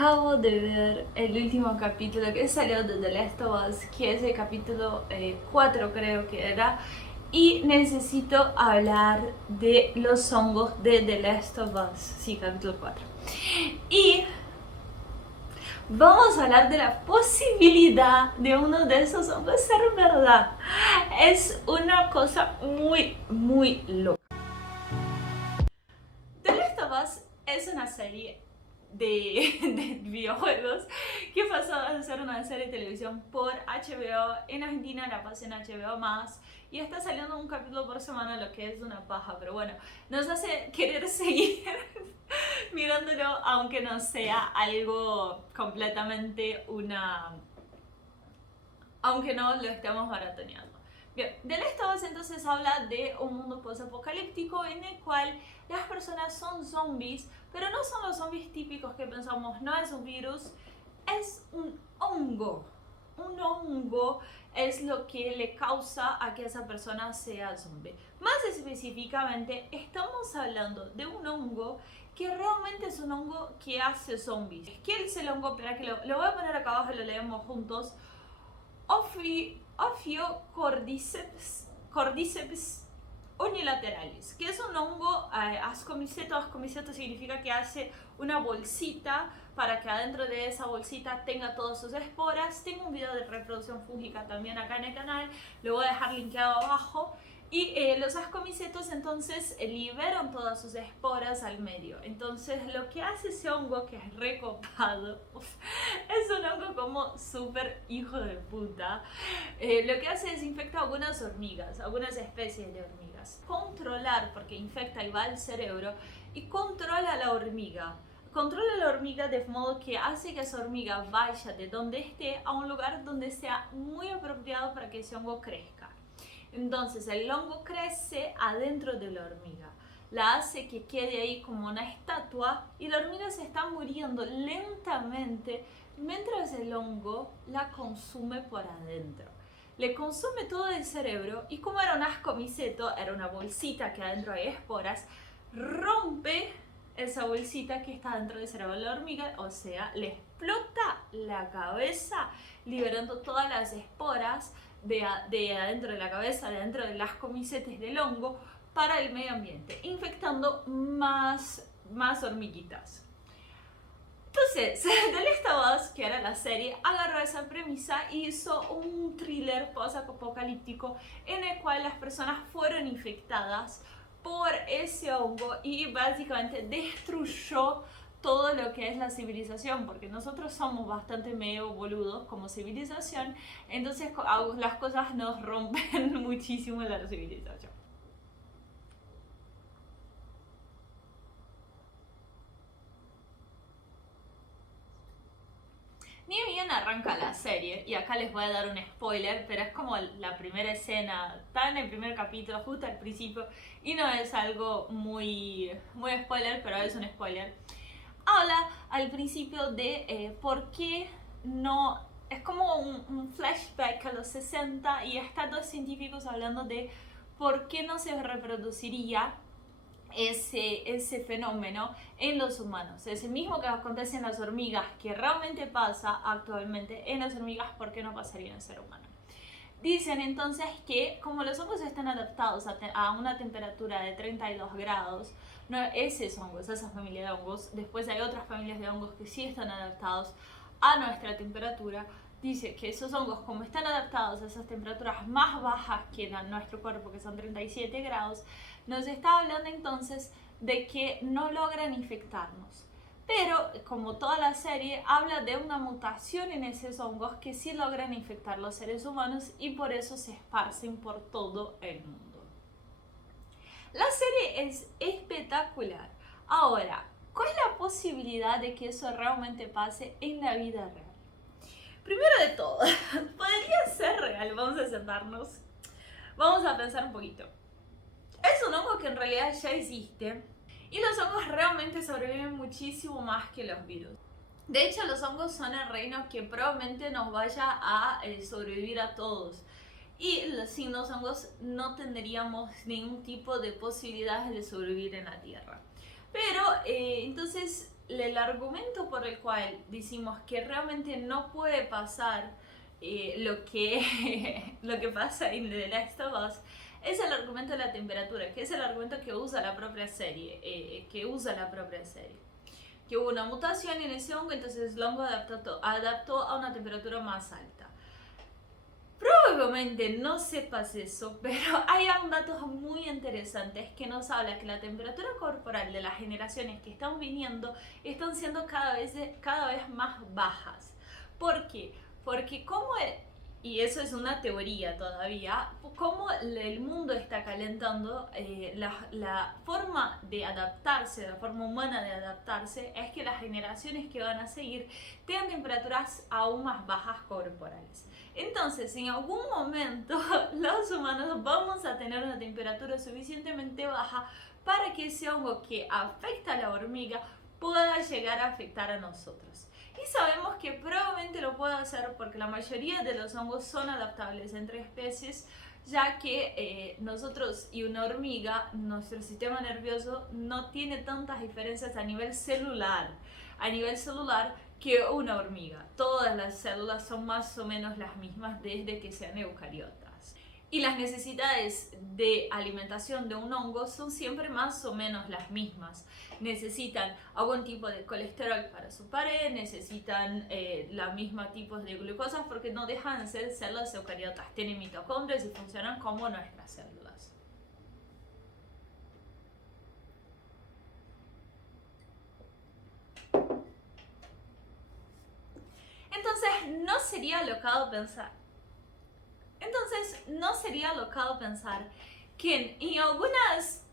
Acabo de ver el último capítulo que salió de The Last of Us, que es el capítulo 4 creo que era, y necesito hablar de los hongos de The Last of Us, sí, capítulo 4. Y vamos a hablar de la posibilidad de uno de esos hongos ser verdad. Es una cosa muy loca. The Last of Us es una serie de videojuegos que pasó a ser una serie de televisión por HBO. En Argentina la pasé en HBO Más y está saliendo un capítulo por semana, lo que es una paja, pero bueno, nos hace querer seguir mirándolo, aunque no sea algo completamente aunque no lo estemos maratoneando. Bien, The Last of Us entonces habla de un mundo post-apocalíptico en el cual las personas son zombies, pero no son los zombies típicos que pensamos, no es un virus, es un hongo. Un hongo es lo que le causa a que esa persona sea zombie. Más específicamente, estamos hablando de un hongo que realmente es un hongo que hace zombies. ¿Qué es el hongo? Espera que lo voy a poner acá abajo y lo leemos juntos. Ophiocordyceps unilateralis, que es un hongo ascomiceto. Ascomiceto significa que hace una bolsita para que adentro de esa bolsita tenga todas sus esporas. Tengo un video de reproducción fúngica también acá en el canal, lo voy a dejar linkeado abajo. Y los ascomicetos entonces liberan todas sus esporas al medio. Entonces lo que hace ese hongo, que es recopado, es un hongo como súper hijo de puta. Lo que hace es infectar algunas hormigas, algunas especies de hormigas. Controlar, porque infecta y va al cerebro, y controla la hormiga. Controla la hormiga de modo que hace que esa hormiga vaya de donde esté a un lugar donde sea muy apropiado para que ese hongo crezca. Entonces el hongo crece adentro de la hormiga, la hace que quede ahí como una estatua y la hormiga se está muriendo lentamente mientras el hongo la consume por adentro. Le consume todo el cerebro y como era un ascomiceto, era una bolsita que adentro hay esporas, rompe esa bolsita que está dentro del cerebro de la hormiga, o sea, le explota la cabeza liberando todas las esporas de adentro de la cabeza, de adentro de las comicetes del hongo para el medio ambiente, infectando más hormiguitas. Entonces, The Last of Us, que era la serie, agarró esa premisa y hizo un thriller post-apocalíptico en el cual las personas fueron infectadas por ese hongo y básicamente destruyó todo lo que es la civilización, porque nosotros somos bastante medio boludos como civilización, entonces las cosas nos rompen muchísimo la civilización. Ni bien arranca la serie, y acá les voy a dar un spoiler, pero es como la primera escena, está en el primer capítulo, justo al principio, y no es algo muy spoiler, pero es un spoiler. Habla al principio de por qué no. Es como un flashback a los 60 y están dos científicos hablando de por qué no se reproduciría ese fenómeno en los humanos. Es el mismo que acontece en las hormigas, que realmente pasa actualmente en las hormigas, ¿por qué no pasaría en el ser humano? Dicen entonces que como los hongos están adaptados a una temperatura de 32 grados, no, esos hongos, esa familia de hongos, después hay otras familias de hongos que sí están adaptados a nuestra temperatura. Dice que esos hongos, como están adaptados a esas temperaturas más bajas que en nuestro cuerpo, que son 37 grados, nos está hablando entonces de que no logran infectarnos. Pero, como toda la serie, habla de una mutación en esos hongos que sí logran infectar los seres humanos y por eso se esparcen por todo el mundo. La serie es espectacular. Ahora, ¿cuál es la posibilidad de que eso realmente pase en la vida real? Primero de todo, podría ser real, vamos a sentarnos, vamos a pensar un poquito. Es un hongo que en realidad ya existe y los hongos realmente sobreviven muchísimo más que los virus. De hecho, los hongos son el reino que probablemente nos vaya a sobrevivir a todos. Y sin los hongos no tendríamos ningún tipo de posibilidades de sobrevivir en la Tierra. Pero entonces el argumento por el cual decimos que realmente no puede pasar lo que pasa en The Last of Us es el argumento de la temperatura, que es el argumento que usa la propia serie, que hubo una mutación en ese hongo, entonces el hongo adaptó a una temperatura más alta. Probablemente no sepas eso, pero hay un datos muy interesantes que nos habla que la temperatura corporal de las generaciones que están viniendo están siendo cada vez más bajas. ¿Por qué? Porque y eso es una teoría todavía, como el mundo está calentando, la forma de adaptarse, la forma humana de adaptarse es que las generaciones que van a seguir tengan temperaturas aún más bajas corporales. Entonces, en algún momento los humanos vamos a tener una temperatura suficientemente baja para que ese hongo que afecta a la hormiga pueda llegar a afectar a nosotros. Y sabemos que probablemente lo pueda hacer porque la mayoría de los hongos son adaptables entre especies, ya que nosotros y una hormiga, nuestro sistema nervioso no tiene tantas diferencias a nivel celular que una hormiga. Todas las células son más o menos las mismas desde que sean eucariotas. Y las necesidades de alimentación de un hongo son siempre más o menos las mismas. Necesitan algún tipo de colesterol para su pared, necesitan la misma tipos de glucosa porque no dejan de ser células eucariotas. Tienen mitocondrias y funcionan como nuestras células. Entonces, no sería alocado pensar que en algunas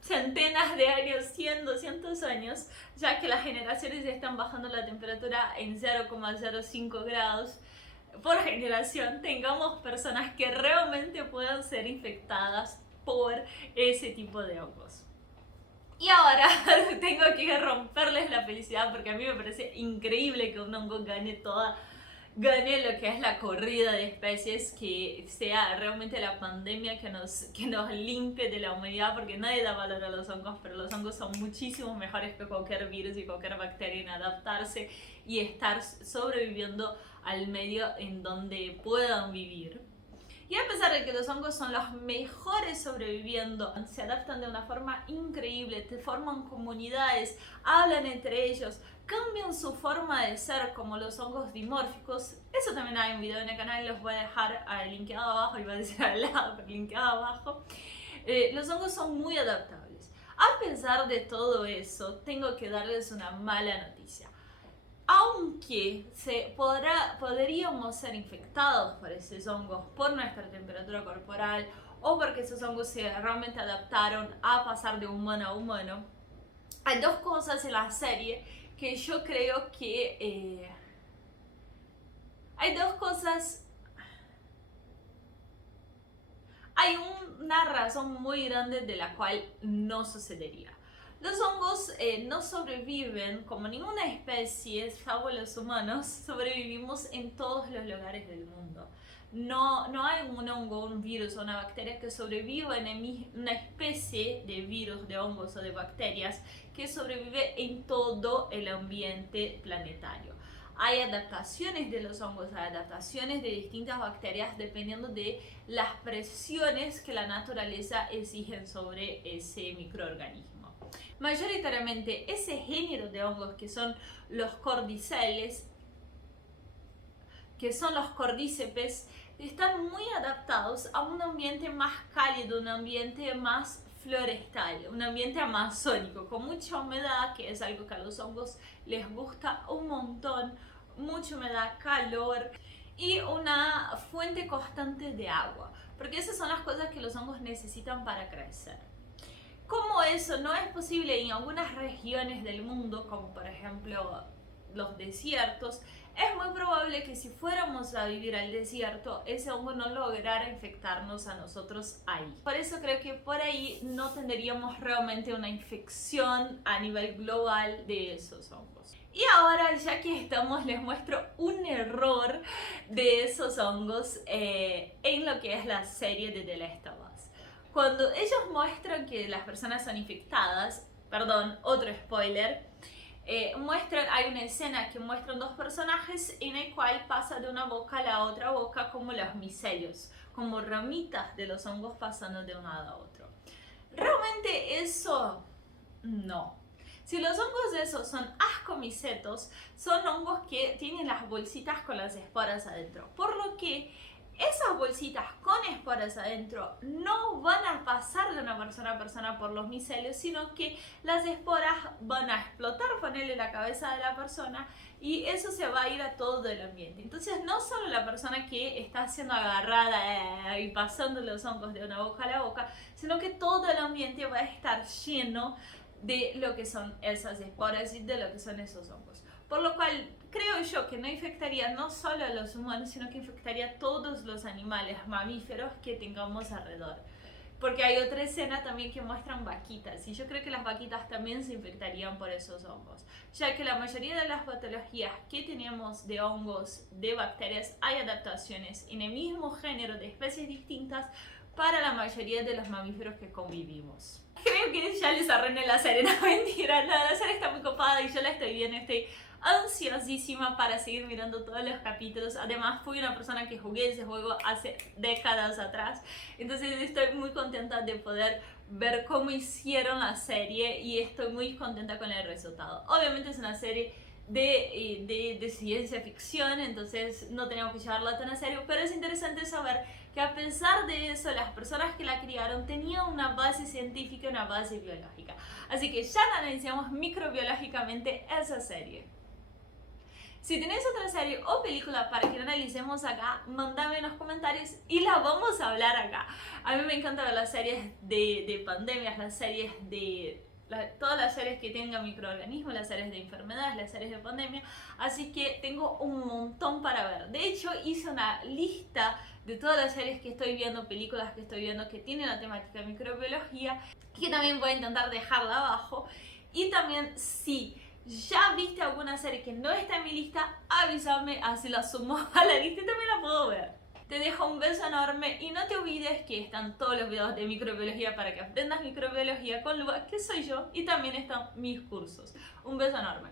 centenas de años, 100, 200 años, ya que las generaciones están bajando la temperatura en 0,05 grados por generación, tengamos personas que realmente puedan ser infectadas por ese tipo de hongos. Y ahora tengo que romperles la felicidad porque a mí me parece increíble que un hongo gane lo que es la corrida de especies, que sea realmente la pandemia que nos limpie de la humanidad, porque nadie da valor a los hongos, pero los hongos son muchísimo mejores que cualquier virus y cualquier bacteria en adaptarse y estar sobreviviendo al medio en donde puedan vivir. Y a pesar de que los hongos son los mejores sobreviviendo, se adaptan de una forma increíble, te forman comunidades, hablan entre ellos, cambian su forma de ser como los hongos dimórficos. Eso también hay un video en el canal, los voy a dejar linkeado abajo, iba a decir al lado, pero linkeado abajo. Los hongos son muy adaptables. A pesar de todo eso, tengo que darles una mala noticia. Aunque podríamos ser infectados por esos hongos por nuestra temperatura corporal o porque esos hongos se realmente adaptaron a pasar de humano a humano, hay dos cosas en la serie que yo creo que hay una razón muy grande de la cual no sucedería. Los hongos no sobreviven como ninguna especie, salvo los humanos, sobrevivimos en todos los lugares del mundo. No hay un hongo, un virus o una bacteria que sobreviva en una especie de virus, de hongos o de bacterias que sobrevive en todo el ambiente planetario. Hay adaptaciones de los hongos, hay adaptaciones de distintas bacterias dependiendo de las presiones que la naturaleza exige sobre ese microorganismo. Mayoritariamente ese género de hongos que son los cordyceps, están muy adaptados a un ambiente más cálido, un ambiente más florestal, un ambiente amazónico, con mucha humedad, que es algo que a los hongos les gusta un montón, mucha humedad, calor y una fuente constante de agua, porque esas son las cosas que los hongos necesitan para crecer. Como eso no es posible en algunas regiones del mundo, como por ejemplo los desiertos, es muy probable que si fuéramos a vivir al desierto, ese hongo no lograra infectarnos a nosotros ahí. Por eso creo que por ahí no tendríamos realmente una infección a nivel global de esos hongos. Y ahora, ya que estamos, les muestro un error de esos hongos en lo que es la serie de The Last of Us. Cuando ellos muestran que las personas son infectadas, perdón, otro spoiler. Hay una escena que muestran dos personajes en el cual pasa de una boca a la otra boca como los micelios, como ramitas de los hongos pasando de un lado a otro. Realmente eso no. Si los hongos esos son ascomicetos, son hongos que tienen las bolsitas con las esporas adentro, por lo que esas bolsitas con esporas adentro no van a pasar de una persona a persona por los micelios, sino que las esporas van a explotar, ponerle la cabeza de la persona y eso se va a ir a todo el ambiente. Entonces no solo la persona que está siendo agarrada y pasando los hongos de una boca a la boca, sino que todo el ambiente va a estar lleno de lo que son esas esporas y de lo que son esos hongos. Por lo cual creo yo que no infectaría no solo a los humanos, sino que infectaría a todos los animales mamíferos que tengamos alrededor. Porque hay otra escena también que muestran vaquitas, y yo creo que las vaquitas también se infectarían por esos hongos, ya que la mayoría de las patologías que tenemos de hongos, de bacterias, hay adaptaciones en el mismo género de especies distintas para la mayoría de los mamíferos que convivimos. Creo que ya les arruiné la serie, no mentira, no, la serie está muy copada y yo la estoy viendo, estoy ansiosísima para seguir mirando todos los capítulos. Además fui una persona que jugué ese juego hace décadas atrás, entonces estoy muy contenta de poder ver cómo hicieron la serie y estoy muy contenta con el resultado. Obviamente es una serie de ciencia ficción, entonces no tenemos que llevarla tan a serio, pero es interesante saber que a pesar de eso las personas que la criaron tenían una base científica, una base biológica. Así que ya analizamos microbiológicamente esa serie. Si tenéis otra serie o película para que la analicemos acá, mandame en los comentarios y la vamos a hablar acá. A mí me encanta ver las series de pandemias, las series todas las series que tengan microorganismos, las series de enfermedades, las series de pandemia, así que tengo un montón para ver. De hecho, hice una lista de todas las series que estoy viendo, películas que estoy viendo que tienen la temática de microbiología, que también voy a intentar dejarla abajo. Y también, si ya viste alguna serie que no está en mi lista, avísame, así la sumo a la lista y también la puedo ver. Te dejo un beso enorme y no te olvides que están todos los videos de microbiología para que aprendas microbiología con Lua, que soy yo, y también están mis cursos. Un beso enorme.